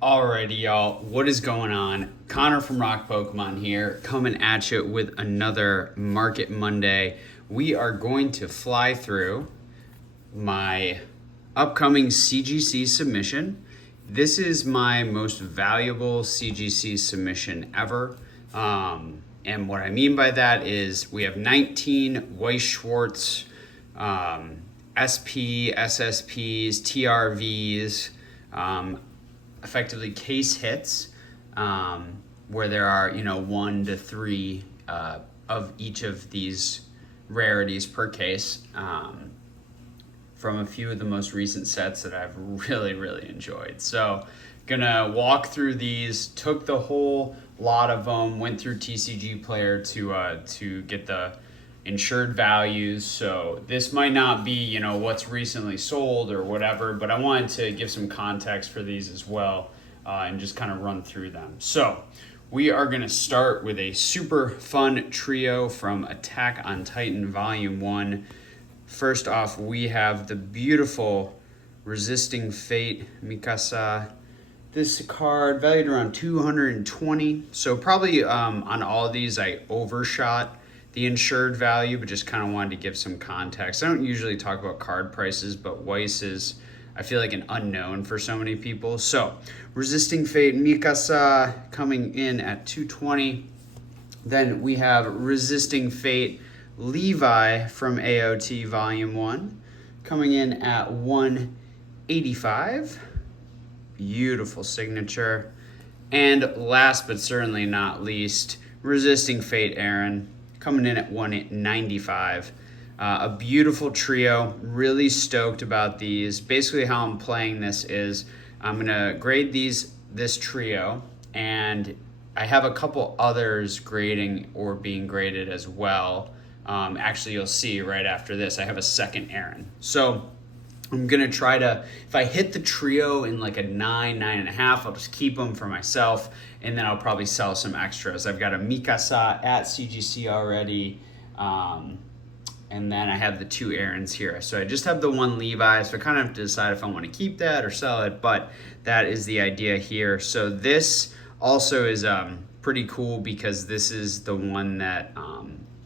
Alrighty, y'all. What is going on? Connor from Rock Pokemon here, coming at you with another Market Monday. We are going to fly through my upcoming CGC submission. This is my most valuable CGC submission ever. And what I mean by that is we have 19 Weiss Schwartz SP, SSPs, TRVs, effectively case hits, where there are 1 to 3 of each of these rarities per case, from a few of the most recent sets that I've really enjoyed. So gonna walk through these, took the whole lot of them, went through TCG Player to get the insured values. So this might not be what's recently sold or whatever, but I wanted to give some context for these as well, and just kind of run through them. So we are going to start with a super fun trio from Attack on Titan Volume 1. First off, we have the beautiful Resisting Fate Mikasa. This card valued around 220. So probably on all of these I overshot the insured value, but just kind of wanted to give some context. I don't usually talk about card prices, but Weiss is, I feel like, an unknown for so many people. So Resisting Fate Mikasa coming in at 220. Then we have Resisting Fate Levi from AOT Volume 1 coming in at 185. Beautiful signature. And last but certainly not least, Resisting Fate Aaron coming in at 195. A beautiful trio. Really stoked about these. Basically how I'm playing this is I'm going to grade this trio, and I have a couple others grading or being graded as well. Actually, you'll see right after this, I have a second Aaron. So I'm going to try to, if I hit the trio in like a 9.5, I'll just keep them for myself, and then I'll probably sell some extras. I've got a Mikasa at CGC already, and then I have the 2 Aarons here. So I just have the 1 Levi, so I kind of have to decide if I want to keep that or sell it, but that is the idea here. So this also is pretty cool because this is the one that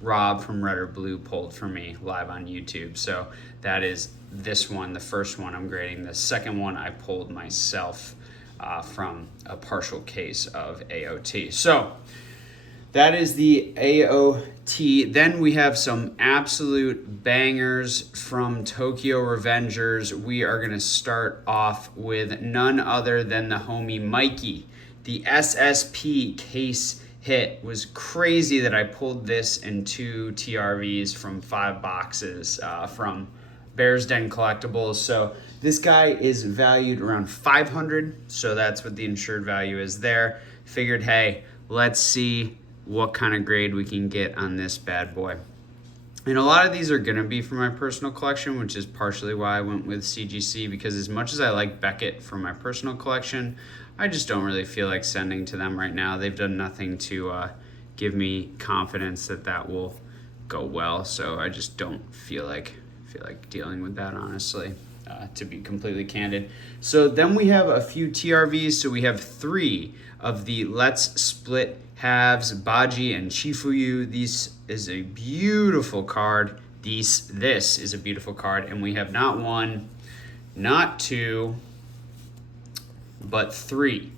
Rob from Red or Blue pulled for me live on YouTube. So that is this one, the first one I'm grading. The second one I pulled myself from a partial case of AOT. So that is the AOT. Then we have some absolute bangers from Tokyo Revengers. We are going to start off with none other than the homie Mikey. The SSP case hit was crazy that I pulled this in 2 TRVs from 5 boxes from Bears Den Collectibles. So this guy is valued around 500, so that's what the insured value is there. Figured, hey, let's see what kind of grade we can get on this bad boy. And a lot of these are going to be for my personal collection, which is partially why I went with CGC, because as much as I like Beckett for my personal collection, I just don't really feel like sending to them right now. They've done nothing to give me confidence that that will go well, so I just don't feel like dealing with that, honestly, to be completely candid. So then we have a few TRVs. So we have 3 of the Let's Split Halves, Baji and Chifuyu. This is a beautiful card. This is a beautiful card, and we have not 1, not 2, but 3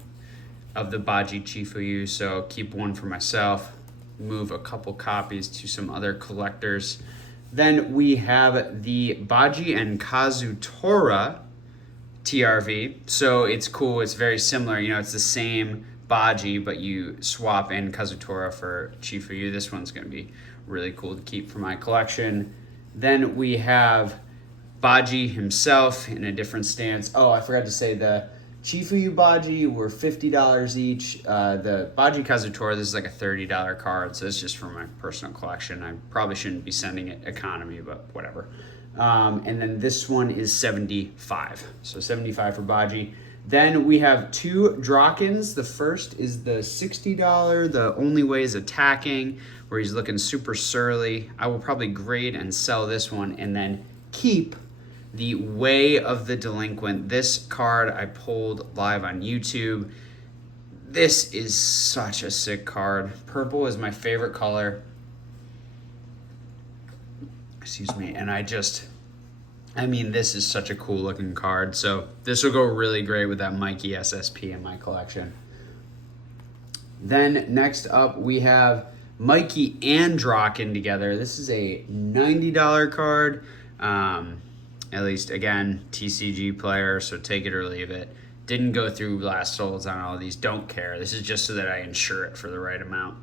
of the Baji Chifuyu. So keep 1 for myself, move a couple copies to some other collectors. Then we have the Baji and Kazutora TRV. So it's cool. It's very similar. It's the same Baji, but you swap in Kazutora for Chifuyu. This one's going to be really cool to keep for my collection. Then we have Baji himself in a different stance. Oh, I forgot to say the Chifuyu Baji were $50 each. The Baji Kazutora, this is like a $30 card, so it's just for my personal collection. I probably shouldn't be sending it economy, but whatever. And then this one is $75. So $75 for Baji. Then we have 2 Drakens. The first is the $60, The Only Way is Attacking, where he's looking super surly. I will probably grade and sell this one and then keep the Way of the Delinquent. This card I pulled live on YouTube. This is such a sick card. Purple is my favorite color. Excuse me. And this is such a cool looking card. So this will go really great with that Mikey SSP in my collection. Then next up we have Mikey and Draken together. This is a $90 card. At least, again, TCG player, so take it or leave it. Didn't go through last souls on all of these. Don't care. This is just so that I insure it for the right amount.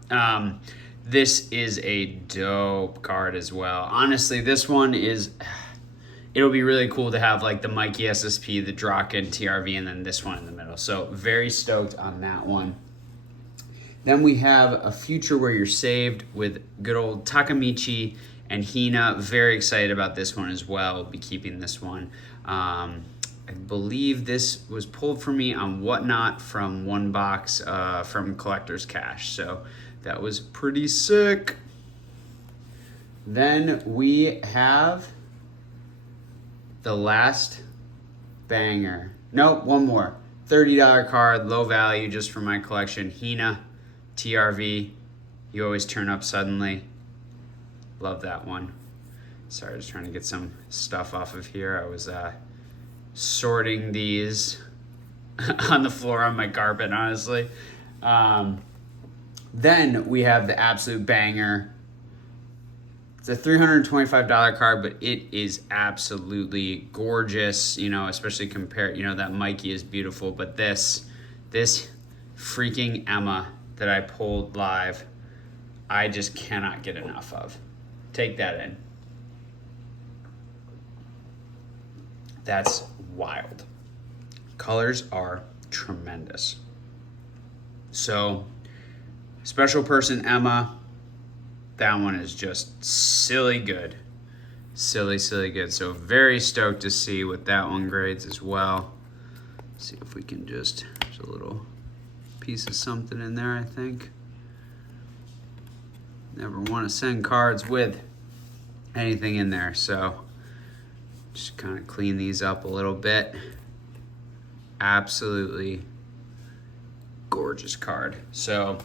This is a dope card as well. Honestly, this one is... It'll be really cool to have like the Mikey SSP, the Draken, TRV, and then this one in the middle. So very stoked on that one. Then we have a Future Where You're Saved with good old Takamichi and Hina. Very excited about this one as well. We'll be keeping this one. I believe this was pulled for me on Whatnot from one box from Collector's Cash. So that was pretty sick. Then we have the last banger. Nope, one more. $30 card, low value just for my collection. Hina, TRV. You always turn up suddenly. Love that one. Sorry, just trying to get some stuff off of here. I was sorting these on the floor on my carpet, honestly. Then we have the absolute banger. It's a $325 card, but it is absolutely gorgeous, especially compared, that Mikey is beautiful, but this freaking Emma that I pulled live, I just cannot get enough of. Take that in. That's wild. Colors are tremendous. So, special person Emma, that one is just silly good. Silly good. So very stoked to see what that one grades as well. Let's see if we can there's a little piece of something in there, I think. Never want to send cards with anything in there, so just kind of clean these up a little bit. Absolutely gorgeous card. So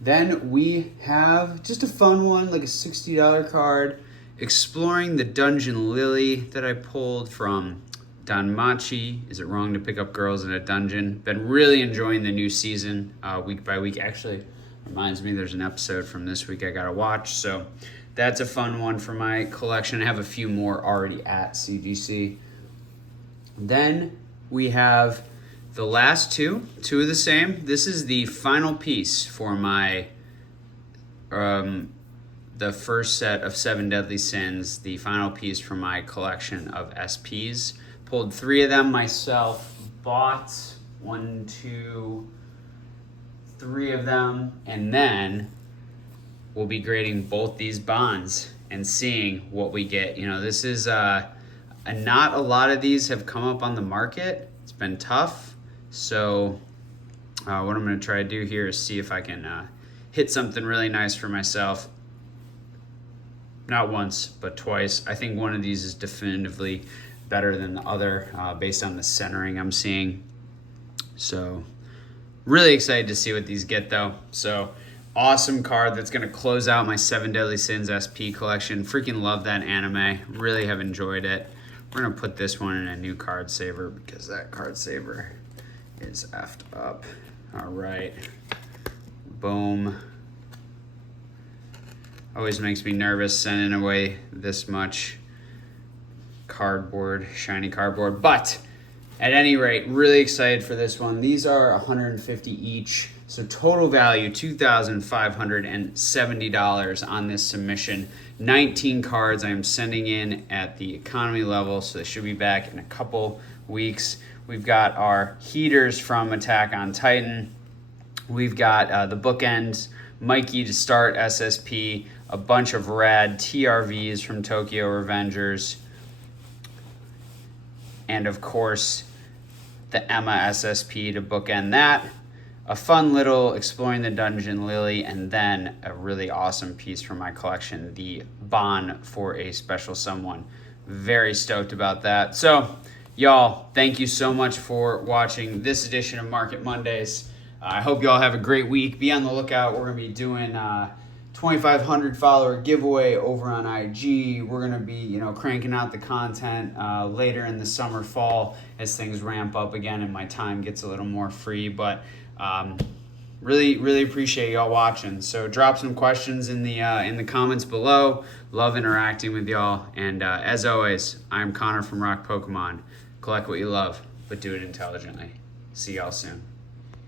then we have just a fun one, like a $60 card, Exploring the Dungeon Lily that I pulled from Danmachi. Is it wrong to pick up girls in a dungeon? Been really enjoying the new season week by week. Actually, reminds me there's an episode from this week I gotta watch. So that's a fun one for my collection. I have a few more already at CGC. Then we have the last two of the same. This is the final piece for my, the first set of 7 Deadly Sins, the final piece for my collection of SPs. Pulled 3 of them myself, bought 1, 2, 3 of them, and then we'll be grading both these bonds and seeing what we get. This is, not a lot of these have come up on the market. It's been tough. So what I'm going to try to do here is see if I can hit something really nice for myself. Not once, but twice. I think one of these is definitively better than the other based on the centering I'm seeing. So really excited to see what these get though. So awesome card that's going to close out my 7 Deadly Sins SP collection. Freaking love that anime. Really have enjoyed it. We're going to put this one in a new card saver because that card saver is effed up. All right. Boom. Always makes me nervous sending away this much cardboard, shiny cardboard. But at any rate, really excited for this one. These are $150 each. So total value, $2,570 on this submission. 19 cards I am sending in at the economy level, so they should be back in a couple weeks. We've got our heaters from Attack on Titan. We've got the bookends, Mikey to start SSP, a bunch of rad TRVs from Tokyo Revengers, and of course the Emma SSP to bookend that. A fun little Exploring the Dungeon Lily, and then a really awesome piece from my collection, the Bond for a Special Someone. Very stoked about that. So, y'all, thank you so much for watching this edition of Market Mondays. I hope y'all have a great week. Be on the lookout. We're going to be doing 2,500 follower giveaway over on IG. We're going to be, cranking out the content later in the summer, fall as things ramp up again and my time gets a little more free. But really appreciate y'all watching. So drop some questions in the comments below. Love interacting with y'all. And as always, I'm Connor from Rock Pokemon. Collect what you love, but do it intelligently. See y'all soon.